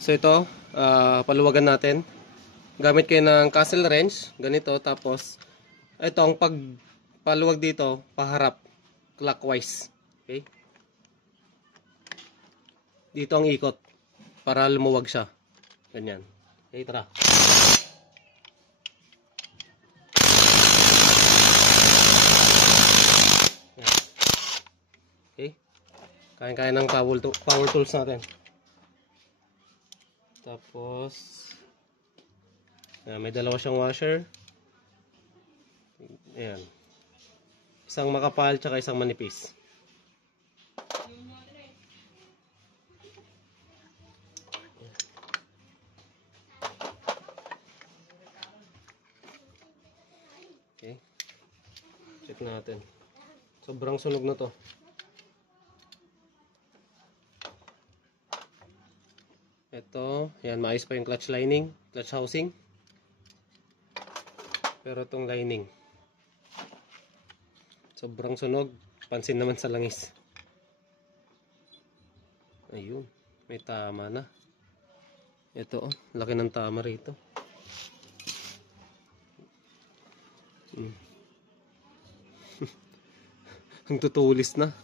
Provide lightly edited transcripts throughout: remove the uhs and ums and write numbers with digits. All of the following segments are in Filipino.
So ito, paluwagan natin. Gamit kayo ng castle wrench, ganito. Tapos, ito ang pagpaluwag dito, paharap, clockwise. Okay? Dito ang ikot, para lumuwag siya. Ganyan. Okay, tara. Okay. Kaya-kaya ng power tools natin. Tapos, may dalawa siyang washer. Ayan. Isang makapal, tsaka isang manipis. Okay. Check natin. Sobrang sunog na to. Ito, yan, maayos pa yung clutch lining, clutch housing. Pero itong lining, sobrang sunog. Pansin naman sa langis. Ayun, may tama na. Ito, laki ng tama rito. Ang tutulis na.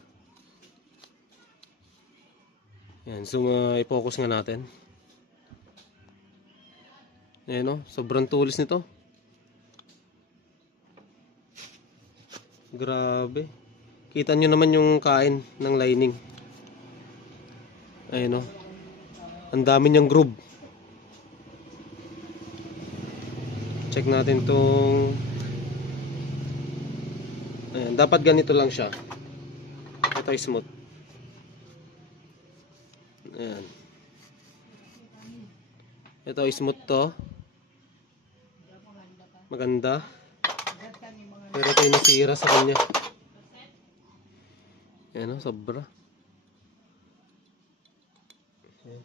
Yan, so i-focus nga natin. Ayan o, sobrang tulis nito. Grabe. Kita nyo naman yung kain ng lining. Ayan o. Ang dami niyang groove. Check natin tong... Ayan, dapat ganito lang siya. Ito ay smooth. Ayan. Ito ay smooth to. Maganda. Pero ito yung nasira sa kanya. Ayan o, sobra. Ayan.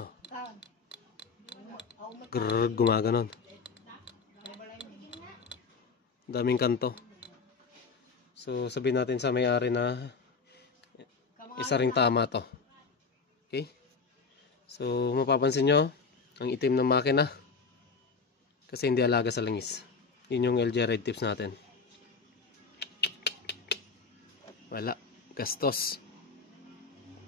Oh. Grrr, gumaganon. Daming kanto. So sabihin natin sa may-ari na isa ring tama to. Okay? So mapapansin nyo ang itim ng makina kasi hindi alaga sa langis. Yun yung LG Red Tips natin. Wala, gastos.